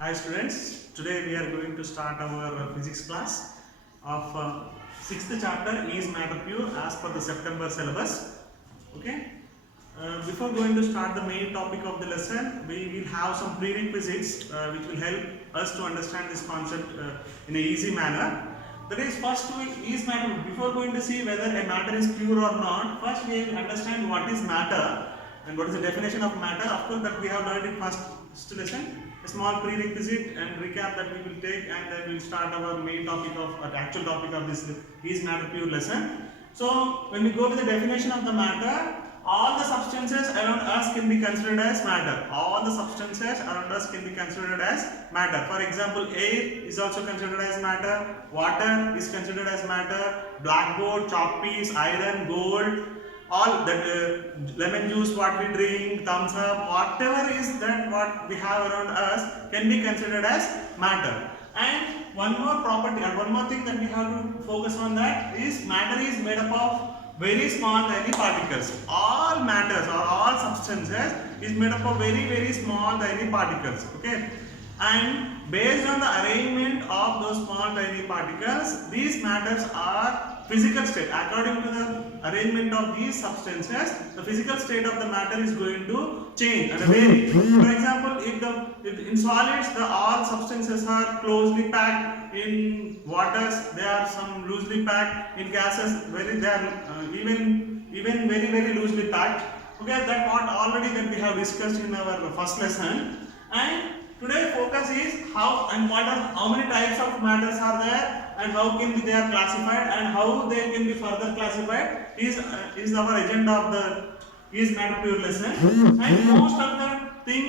Hi students, today we are going to start our physics class of 6th chapter is matter pure as per the September syllabus. Okay. Before going to start the main topic of the lesson, we will have some prerequisites which will help us to understand this concept in a easy manner. That is, first is matter. Before going to see whether a matter is pure or not, first we will understand what is matter and what is the definition of matter. Of course, that we have learned in first lesson. A small prerequisite and recap that we will take, and then we will start our main topic of the actual topic of this is matter pure lesson. So when we go to the definition of the matter, all the substances around us can be considered as matter. All the substances around us can be considered as matter. For example, air is also considered as matter, water is considered as matter, blackboard, chalk piece, iron, gold, all that lemon juice what we drink, thumbs up, whatever is that what we have around us can be considered as matter. And one more property and one more thing that we have to focus on, that is matter is made up of very small tiny particles. All matters or all substances is made up of very small tiny particles. Okay, and based on the arrangement of those small tiny particles, these matters are physical state. According to the arrangement of these substances, the physical state of the matter is going to change and vary. For example, if in solids the all substances are closely packed, in waters they are some loosely packed, in gases they are even very loosely packed. Okay, that what already that we have discussed in our first lesson. And today focus is how and how many types of matters are there, and how can they are classified and how they can be further classified is our agenda of the is matter pure lesson. And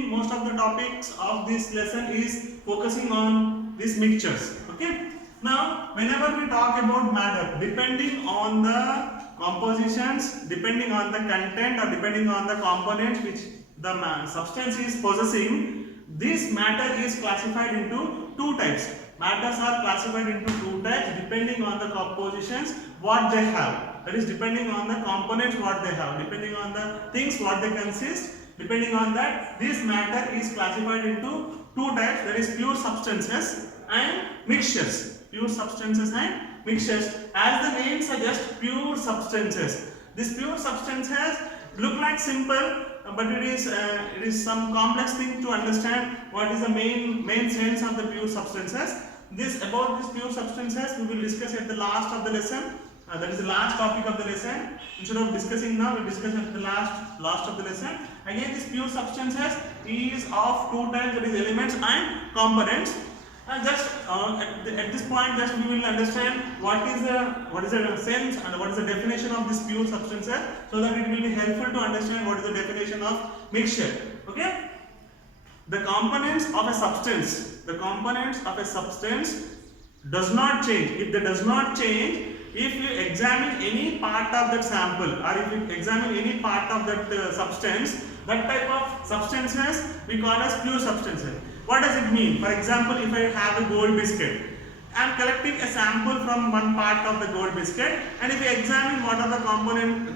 most of the topics of this lesson is focusing on these mixtures. Okay. Now, whenever we talk about matter, depending on the compositions, depending on the content, or depending on the components which the substance is possessing, this matter is classified into two types. Matters are classified into two types depending on the compositions what they have. That is, depending on the components what they have, depending on the things what they consist. Depending on that, this matter is classified into two types. That is, pure substances and mixtures. Pure substances and mixtures. As the name suggests, pure substances. These pure substances look like simple, but it is some complex thing to understand what is the main sense of the pure substances. About these pure substances we will discuss at the last of the lesson. That is the last topic of the lesson. Instead of discussing now, we discuss at the last of the lesson. Again, this pure substances is of two types, that is elements and components. And just at this point, just we will understand what is the sense and what is the definition of this pure substances, so that it will be helpful to understand what is the definition of mixture. Okay. The components of a substance does not change. If they does not change, if you examine any part of that sample, or if you examine any part of that substance, that type of substances we call as pure substances. What does it mean? For example, if I have a gold biscuit, I am collecting a sample from one part of the gold biscuit, and if I examine what are the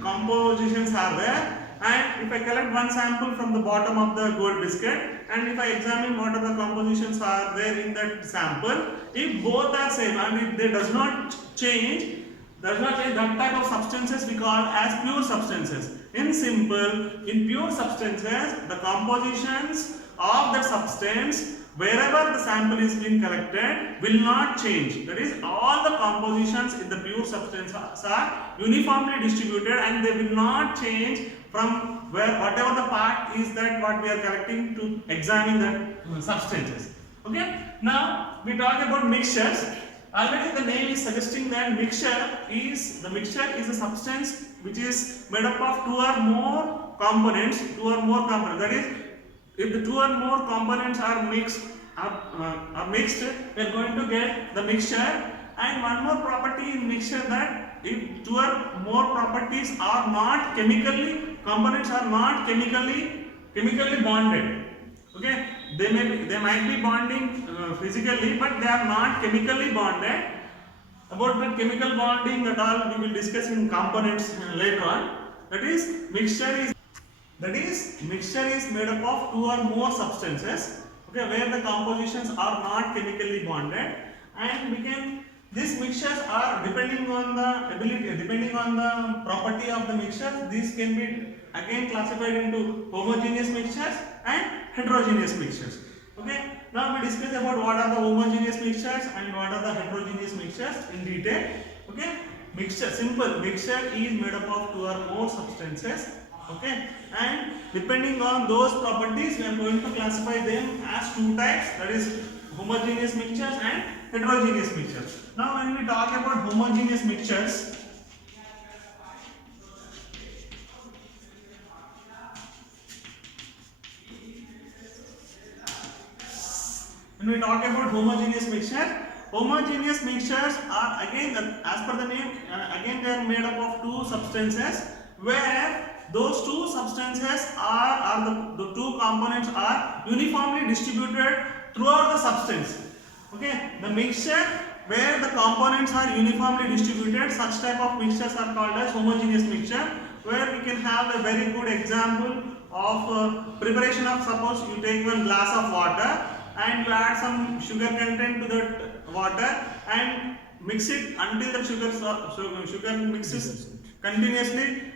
compositions are there, and if I collect one sample from the bottom of the gold biscuit, and if I examine what are the compositions are there in that sample, if both are same and if they does not change, that type of substances we call as pure substances. In simple, in pure substances, the compositions of that substance, wherever the sample is being collected, will not change. That is, all the compositions in the pure substance are uniformly distributed, and they will not change from whatever the part is that what we are collecting to examine that substances. Okay. Now we talk about mixtures. Already the name is suggesting that mixture is a substance which is made up of two or more components. That is, if the two or more components are mixed, we are going to get the mixture. And one more property in mixture, that if two or more properties are not components are not chemically bonded. Okay, they might be bonding physically, but they are not chemically bonded. About the chemical bonding, that all we will discuss in components later on. That is, mixture is made up of two or more substances. okay, where the compositions are not chemically bonded, and we can, these mixtures are depending on the ability, depending on the property of the mixture, these can be again classified into homogeneous mixtures and heterogeneous mixtures. Okay, now we discuss about what are the homogeneous mixtures and what are the heterogeneous mixtures in detail. Okay, mixture, simple mixture is made up of two or more substances. Okay, and depending on those properties we are going to classify them as two types, that is homogeneous mixtures and heterogeneous mixtures. Now when we talk about homogeneous mixtures, when we talk about homogeneous mixtures are again, as per the name, again they are made up of two substances, where those two substances are the two components are uniformly distributed throughout the substance. Okay, the mixture where the components are uniformly distributed, such type of mixtures are called as homogeneous mixture, where we can have a very good example of preparation of, suppose you take one glass of water and you add some sugar content to that water and mix it until the sugar mixes continuously,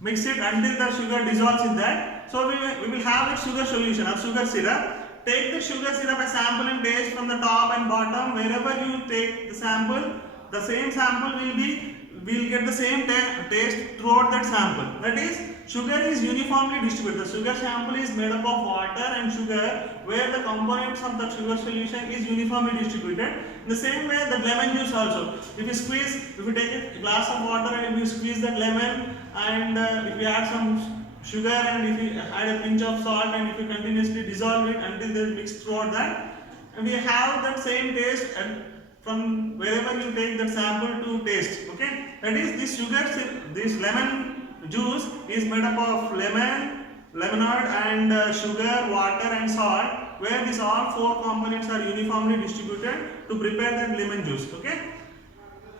mix it until the sugar dissolves in that. So we will have a sugar solution or sugar syrup. Take the sugar syrup, a sample and taste from the top and bottom. Wherever you take the sample, the same sample will get the same taste throughout that sample. That is, sugar is uniformly distributed. The sugar sample is made up of water and sugar, where the components of the sugar solution is uniformly distributed. In the same way, the lemon juice also. If you take a glass of water and if you squeeze that lemon, and if you add some sugar and if you add a pinch of salt and if you continuously dissolve it until they mix throughout that, and we have that same taste and from wherever you take that sample to taste. Okay, that is, this lemon juice is made up of lemonade and sugar, water and salt, where these all four components are uniformly distributed to prepare that lemon juice. Okay,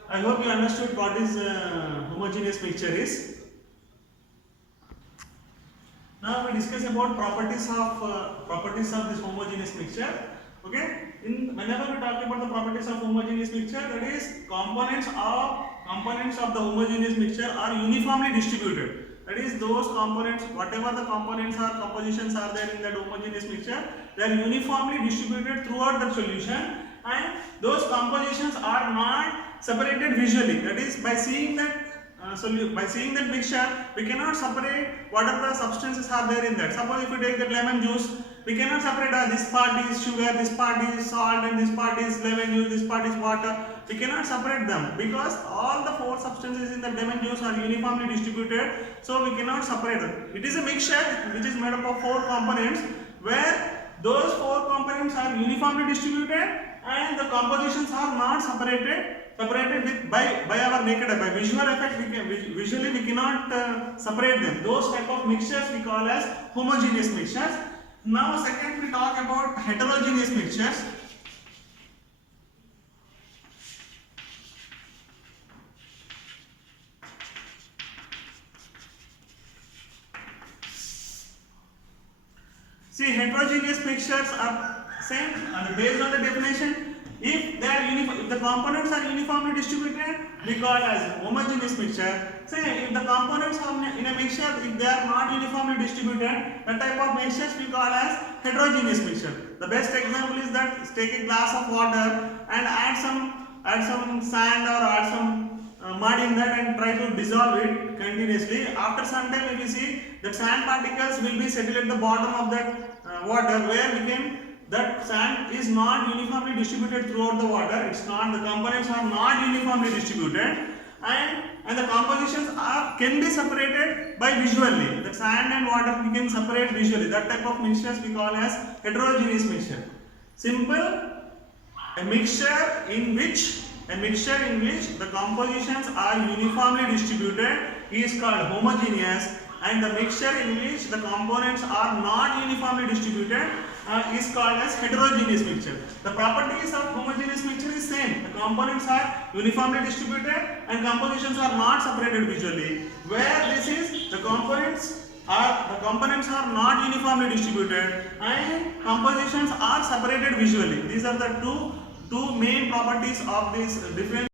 I hope you understood what is homogeneous mixture is. Now we discuss about properties of this homogeneous mixture. Okay, whenever we talk about the properties of homogeneous mixture, that is, components of the homogeneous mixture are uniformly distributed. That is, those components, whatever the components or compositions are there in that homogeneous mixture, they are uniformly distributed throughout the solution, and those compositions are not separated visually. That is, by seeing that mixture, we cannot separate what are the substances are there in that. Suppose if we take that lemon juice, we cannot separate this part is sugar, this part is salt, and this part is lemon juice, this part is water. We cannot separate them because all the four substances in the lemon juice are uniformly distributed, so we cannot separate them. It is a mixture which is made up of four components, where those four components are uniformly distributed and the compositions are not separated by our naked eye. By visual effect, visually we cannot separate them. Those type of mixtures we call as homogeneous mixtures. Now second, we talk about heterogeneous mixtures. See, heterogeneous mixtures are same, and based on the definition, if the components are uniformly distributed, we call as homogeneous mixture. Say, if the components in a mixture, if they are not uniformly distributed, the type of mixtures we call as heterogeneous mixture. The best example is that take a glass of water and add some sand or add some mud in that and try to dissolve it continuously. After some time, if you see that sand particles will be settled at the bottom of that water, where that sand is not uniformly distributed throughout the water. The components are not uniformly distributed, and the compositions can be separated by visually. The sand and water we can separate visually. That type of mixtures we call as heterogeneous mixture. Simple, a mixture in which the compositions are uniformly distributed is called homogeneous, and the mixture in which the components are not uniformly distributed is called as heterogeneous mixture. The properties of homogeneous mixture is same. The components are uniformly distributed and compositions are not separated visually. Where the components the components are not uniformly distributed, and compositions are separated visually. These are the two main properties of this different